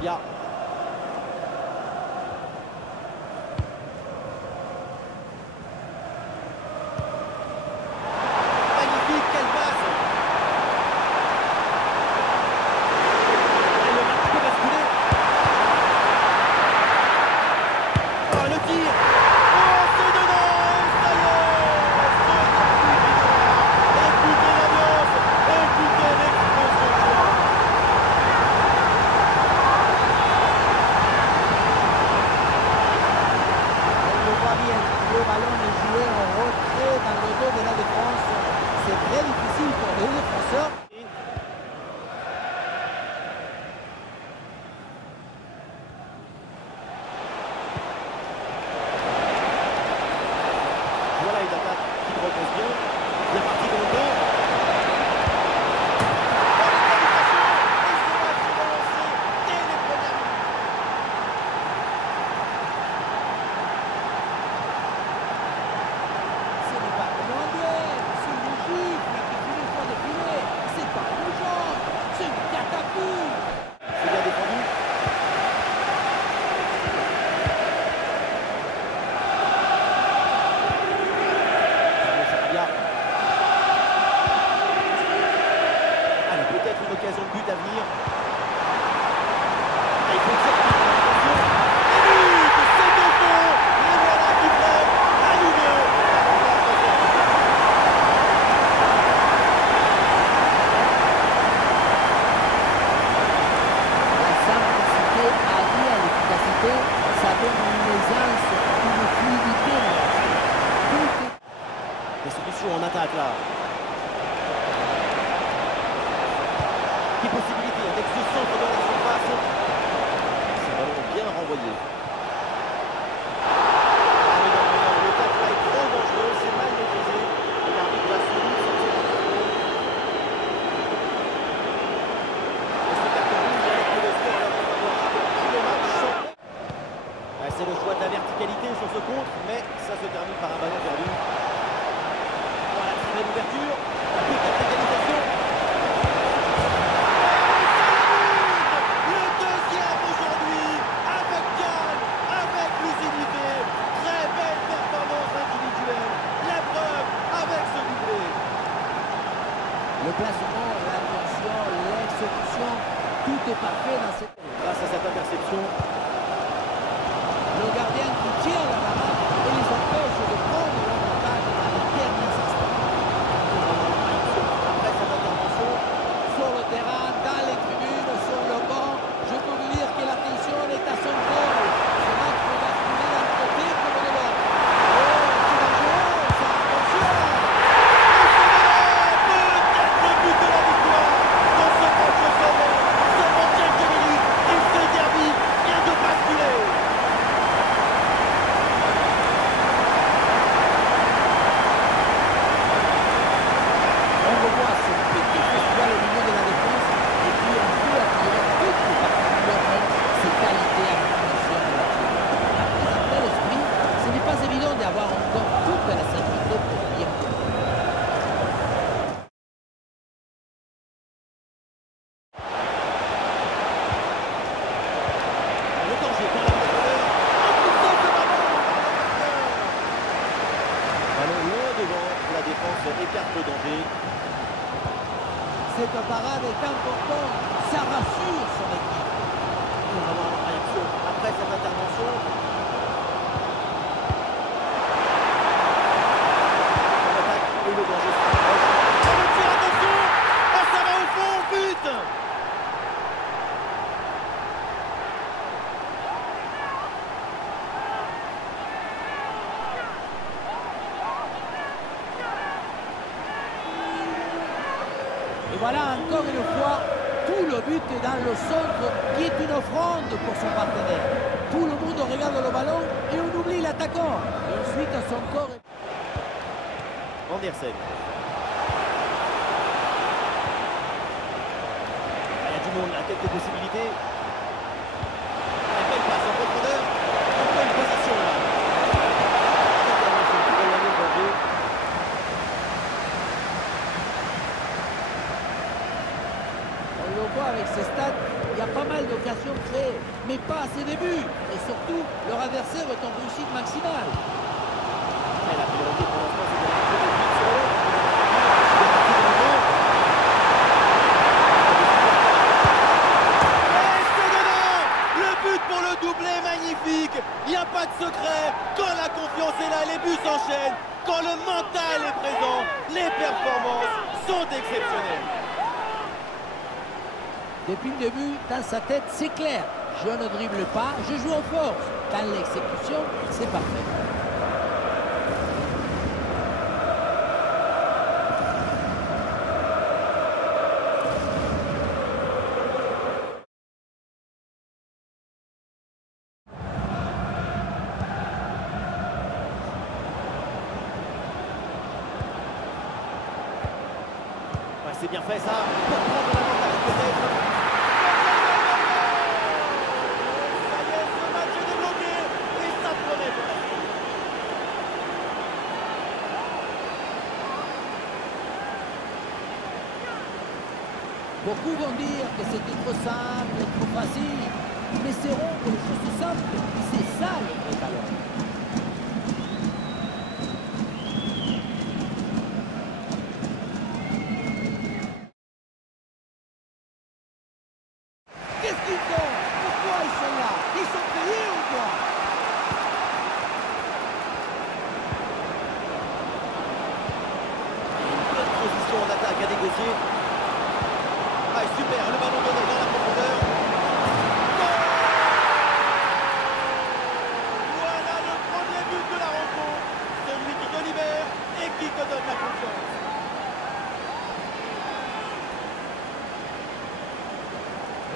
Sarabia. Magnifique, quelle passe! Et le match peut basculer. Oh, le tir! Oh, c'est dedans! Ça y est! Écoutez l'ambiance! Écoutez l'explosion! Le ballon est joué en retrait dans le dos de la défense. C'est très difficile pour les défenseurs. Voilà une attaque qui repose bien. Bien parti dans le dos. Une occasion de but à venir. Ah, il faut que ça passe. Et but, c'est au fond. Et voilà qui prennent à nouveau. La simplicité alliée à l'efficacité, ça donne une aisance, une fluidité. Des solutions en attaque là. Des possibilités avec ce centre dans la surface. Ce ballon bien renvoyé. Ah mais non, le tacle là est trop dangereux, c'est mal maîtrisé. Et l'arbitre va sans doute sortir du carton. Et ce carton rouge avec le score leur est favorable. Et le match change. Ah, c'est le choix de la verticalité sur ce contre, mais ça se termine par un ballon perdu. Voilà, très belle ouverture. La petite égalisation. Le placement, l'intention, l'exécution, tout est parfait dans cette... Grâce à cette interception. Le gardien qui tire la barre et les empêche de prendre l'avantage dans les derniers instants. Après cette intervention, Sur le terrain, dans les tribunes, sur le banc, je peux vous dire que la tension est à son comble. Ce match peut basculer d'un côté comme de l'autre. Oh, c'est dangereux, ça, attention! La défense écarte le danger. Cette parade est importante, ça rassure son équipe. Vraiment en réaction après cette intervention. On attaque et le danger se rapproche. Oh, le tir, attention! Oh, ça va au fond, but! Et voilà encore une fois, tout le but est dans le centre qui est une offrande pour son partenaire. Tout le monde regarde le ballon et on oublie l'attaquant. Et ensuite son corps est... Andersen. Il y a du monde, il y a quelques possibilités. La belle passe en profondeur. En bonne position là. On le voit avec ses stats, il y a pas mal d'occasions créées. surtout, leur adversaire est en réussite maximale. Et la priorité pour l'instant, c'est de la sur le but pour le doublé, magnifique. Il n'y a pas de secret. Quand la confiance est là, les buts s'enchaînent. Quand le mental est présent, les performances sont exceptionnelles. Depuis le début, dans sa tête, c'est clair. Je ne dribble pas, je joue en force. Dans l'exécution, c'est parfait. Ouais, c'est bien fait ça, pour prendre l'avantage peut-être. Ça y est, ce match est débloqué et ça promet pour la suite. Beaucoup vont dire que c'était trop simple, trop facile. Mais c'est rond que les choses sont simples. Et c'est ça le vrai talent. Qu'est-ce qu'ils font? Pourquoi ils sont là? Ils sont payés ou quoi? Une bonne position en attaque à négocier. Ah, super, le ballon donné dans la profondeur. Voilà le premier but de la rencontre. Celui qui te libère et qui te donne la confiance.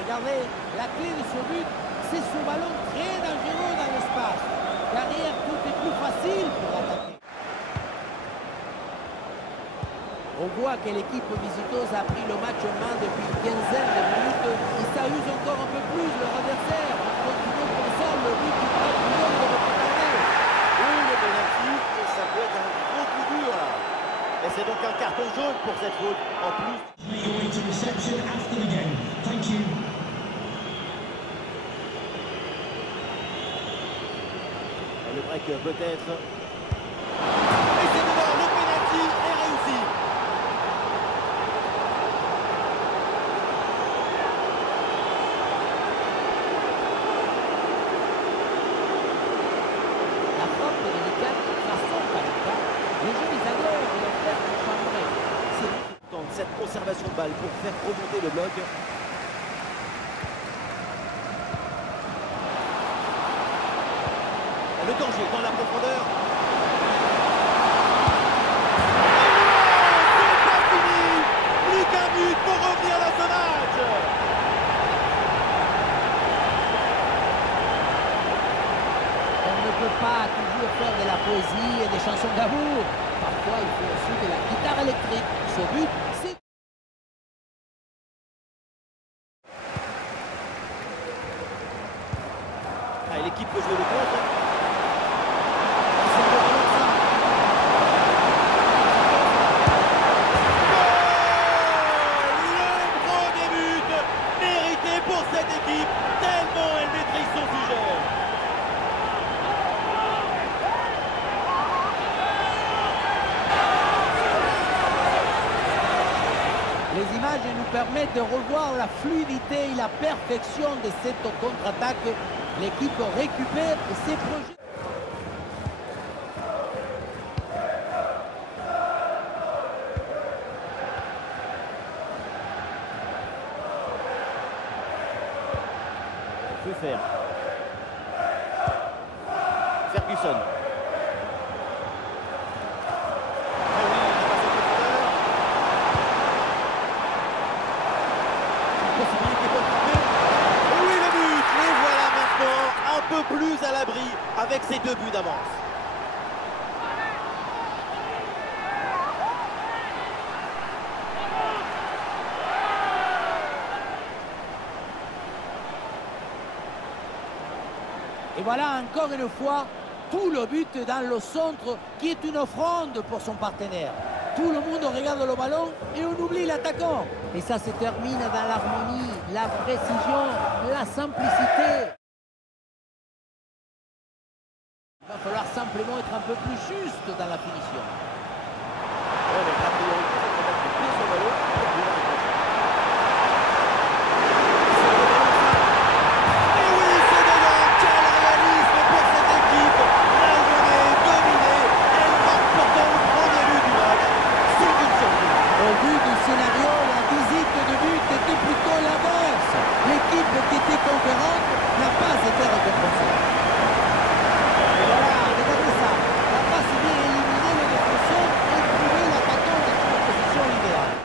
Regardez, la clé de ce but, c'est ce ballon très dangereux dans l'espace. Derrière, tout est plus facile pour attaquer. On voit que l'équipe visiteuse a pris le match en main depuis une quinzaine de minutes et ça use encore un peu plus leur adversaire. Continuons comme ça, le but du club du monde de récupérer. Oui, le penalty, et ça peut être un gros coup dur là. Et c'est donc un carton jaune pour cette faute en plus. Et le break peut-être. Et c'est devant, le penalty est réussi. La frappe est délicate, ça sort par le cas. Les jeunes adorent le faire pour chambrer. C'est Tente cette conservation de balle pour faire remonter le bloc. Le danger dans la profondeur. C'est pas fini. Plus qu'un but pour revenir dans ce match. On ne peut pas toujours faire de la poésie et des chansons d'amour. Parfois, il faut aussi de la guitare électrique. Ce but, c'est... Ah, l'équipe peut jouer le contre. C'est le ballon, ça. Le premier but mérité pour cette équipe, tellement elle maîtrise son sujet. Les images nous permettent de revoir la fluidité et la perfection de cette contre-attaque. L'équipe récupère ses projets. On peut faire. Ferguson. Un peu plus à l'abri avec ses 2 buts d'avance. Et voilà encore une fois tout le but dans le centre qui est une offrande pour son partenaire. Tout le monde regarde le ballon et on oublie l'attaquant. Et ça se termine dans l'harmonie, la précision, la simplicité. Il va falloir simplement être un peu plus juste dans la finition. Ouais, mais la priorité, c'est de mettre le pied sur le ballon pour bien accrocher. Et oui, c'est dedans. Quel réalisme pour cette équipe. Malmenée, dominée. Elle marque pourtant le premier but du match. C'est une surprise. Au vu du scénario, la visite de but était plutôt l'inverse. L'équipe qui était concurrente n'a pas été récompensée. Et voilà, regardez ça. La passe vient éliminer le défenseur et trouver l'attaquant dans une position idéale.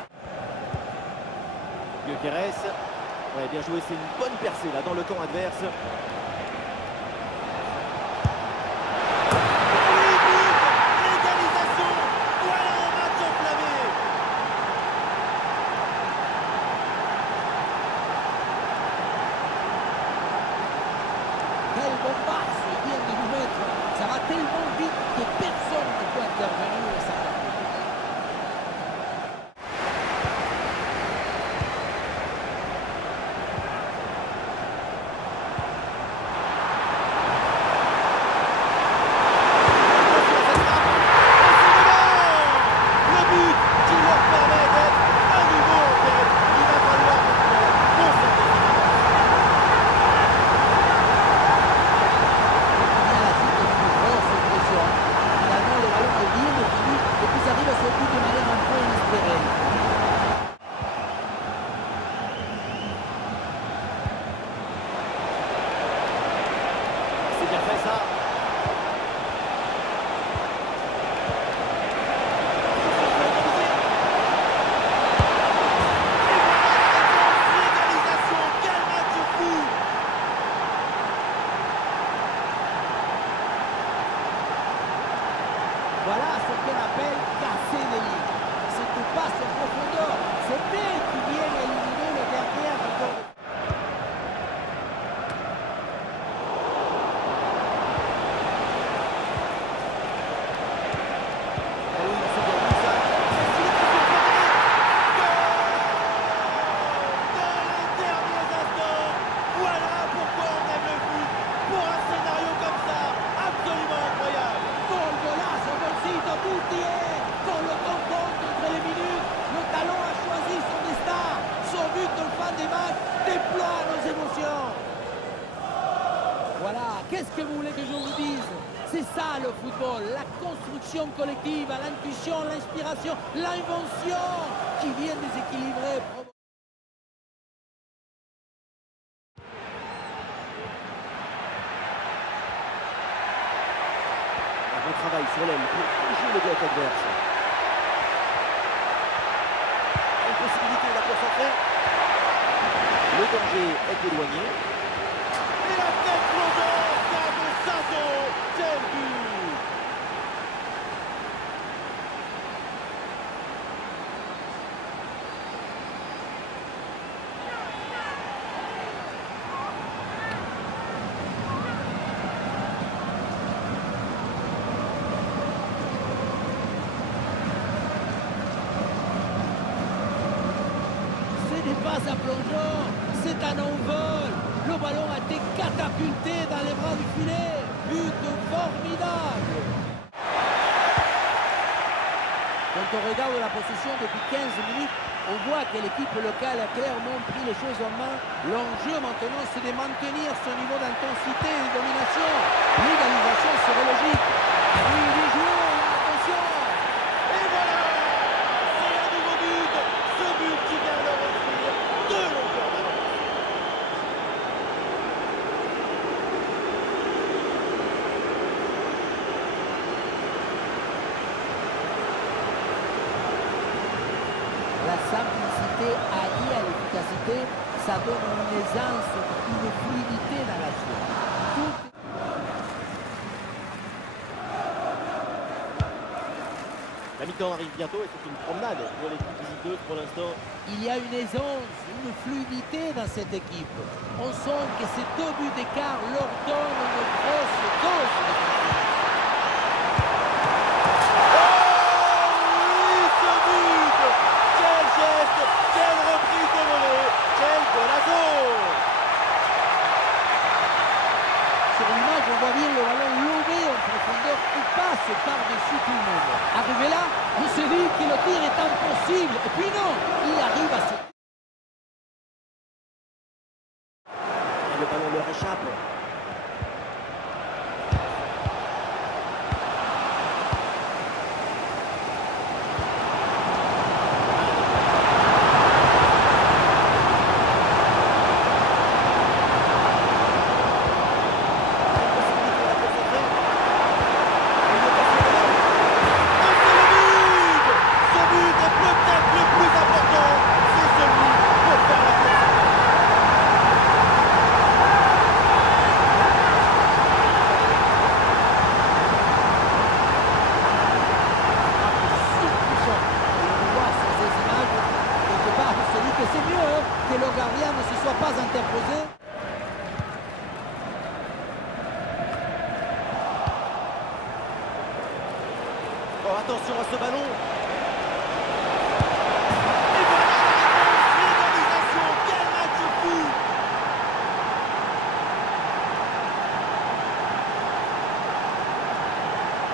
Gyökeres. Ouais, bien joué, c'est une bonne percée là dans le camp adverse. L'égalisation. Voilà un match enflammé. Quelle bombasse vient de nous mettre. Ça va tellement vite que personne ne peut intervenir et s'arrêter. Le but qui leur permet d'être à nouveau en tête. Il va falloir maintenant conserver ce but. Il y a la suite de une grosse pression. Finalement, le ballon est bien défini et puis ça arrive à ce but de manière un peu inespérée. C'est bien fait ça. L'égalisation, quel match fou. Voilà ce qu'on appelle casser les lignes. C'est une passe en profondeur. C'est bien qui vient éliminer le gardien encore. Ah oui, c'est bien vu ça. Dans les derniers instants, voilà pourquoi on aime le foot. Pour un scénario comme ça, absolument incroyable. Gol, golazo, golcito, tutti con le compte entre les minutes. Le talon a choisi son destin. Son but de fin des matchs déploie nos émotions. Voilà, qu'est-ce que vous voulez que je vous dise? C'est ça le football, la construction collective, l'intuition, l'inspiration, l'invention qui vient déséquilibrer. Un bon travail sur l'aile pour toucher le bloc adverse. Une possibilité de la concentrer. Le danger est éloigné. Et la tête plongeante de Sasso. Quel but! Ce n'est pas un plongeon, c'est un envol. Le ballon a été catapulté dans les bras du filet. But formidable. Quand on regarde la possession depuis 15 minutes, on voit que l'équipe locale a clairement pris les choses en main. L'enjeu maintenant, c'est de maintenir ce niveau d'intensité et de domination. L'égalisation serait logique. Oui, les joueurs, attention. Et voilà! C'est un nouveau but! Ce but qui vient leur offrir de longueur d'avance. La simplicité alliée à l'efficacité, ça donne une aisance, une fluidité dans l'action. La mi-temps arrive bientôt et c'est une promenade pour l'équipe visiteuse pour l'instant. Il y a une aisance, une fluidité dans cette équipe. On sent que ces deux buts d'écart leur donnent une grosse dose de confiance. Oui, ce but! Quel geste! Quelle reprise de volée! Quel golazo! Sur l'image, on voit bien le ballon lobé entre par-dessus tout le monde. Arrivé là, on se dit que le tir est impossible. Et puis non, il arrive à se... Et le ballon leur échappe. Que le gardien ne se soit pas interposé. Oh, attention à ce ballon. Et voilà l'égalisation. Quel match fou.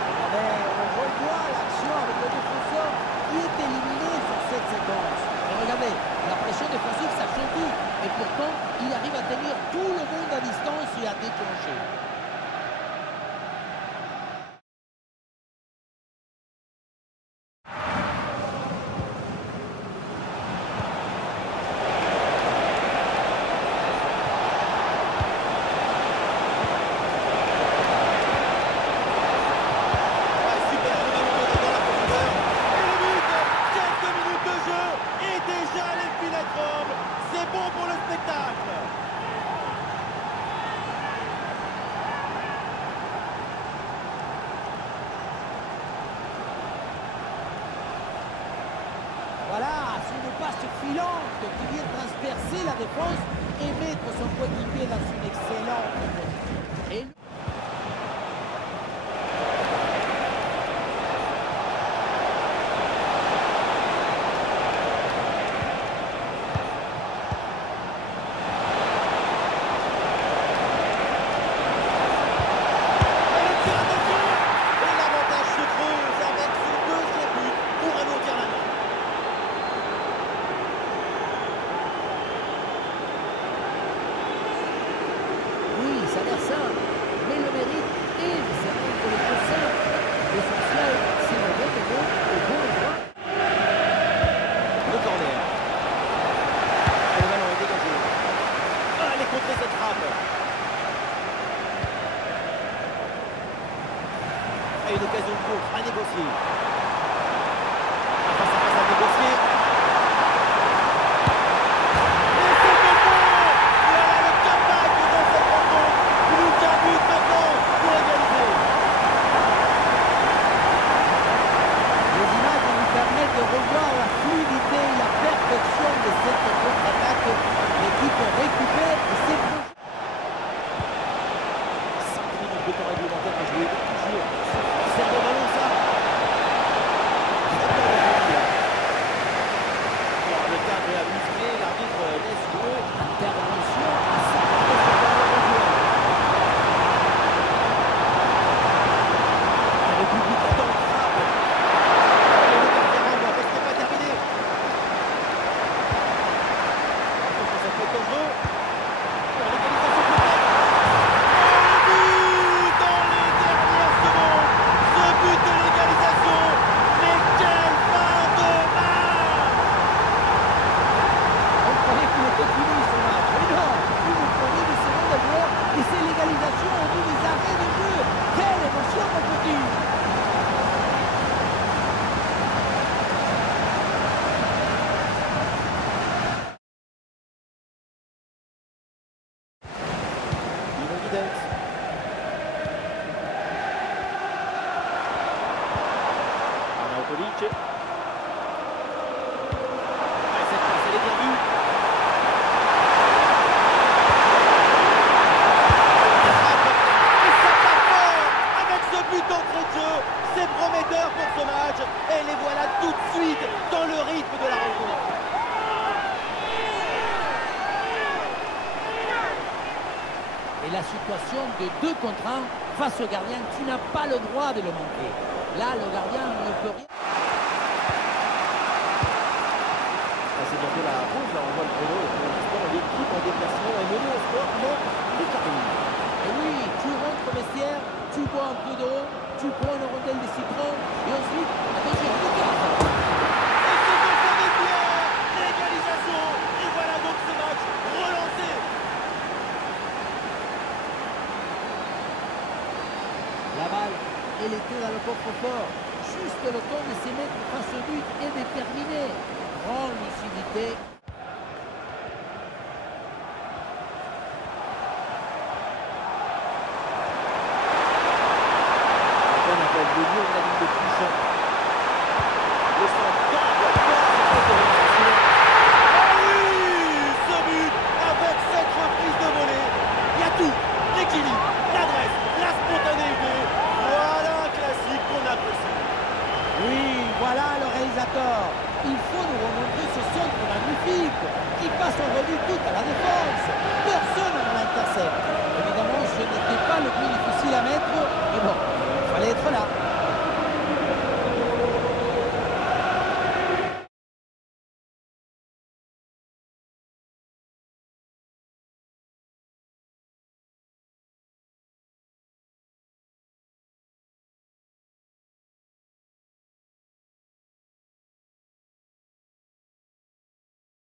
Regardez, on revoit l'action avec le défenseur qui est éliminé sur cette séquence. Et regardez, la pression défensive s'accentue. Et pourtant, il arrive à tenir tout le monde à distance et à déclencher. C'est bon pour le spectacle. Voilà, c'est une passe filante qui vient transpercer la défense et mettre son coéquipier dans une excellente position. Ça a l'air simple, mais le mérite est de certains pour les concerts. L'essentiel, c'est le retour au bon endroit. Le corner. Et le ballon est dégagé. Ah, elle est contrée cette frappe. Et une occasion de contre à négocier. Face à face à négocier. De revoir la fluidité et la perfection de cette contre-attaque. L'équipe récupère et c'est bon. 5 minutes de temps réglementaire à jouer. Toujours. C'est un bon ballon, ça. Le cadre est abusé, l'arbitre laisse jouer. Intervention à 5 Le public attend le frappe. Arnautovic. Cette passe, elle est bien vue. Et ça part fort avec ce but d'entrée de jeu. C'est prometteur pour ce match. Et les voilà tout de suite dans le rythme de la rencontre. Et la situation de 2 contre 1 face au gardien. Tu n'as pas le droit de le manquer. Là, le gardien ne peut rien. C'est bientôt la pause, là on voit le chrono et pour l'instant l'équipe en déplacement est menée au score, mais les carabines. Et oui, tu rentres au vestiaire, tu bois un peu d'eau, tu prends une rondelle de citron et ensuite, attention, le quart. L'égalisation. Et voilà donc ce match relancé. La balle, elle était dans le coffre-fort. Juste le temps de se mettre face au but et de terminer. Grande lucidité.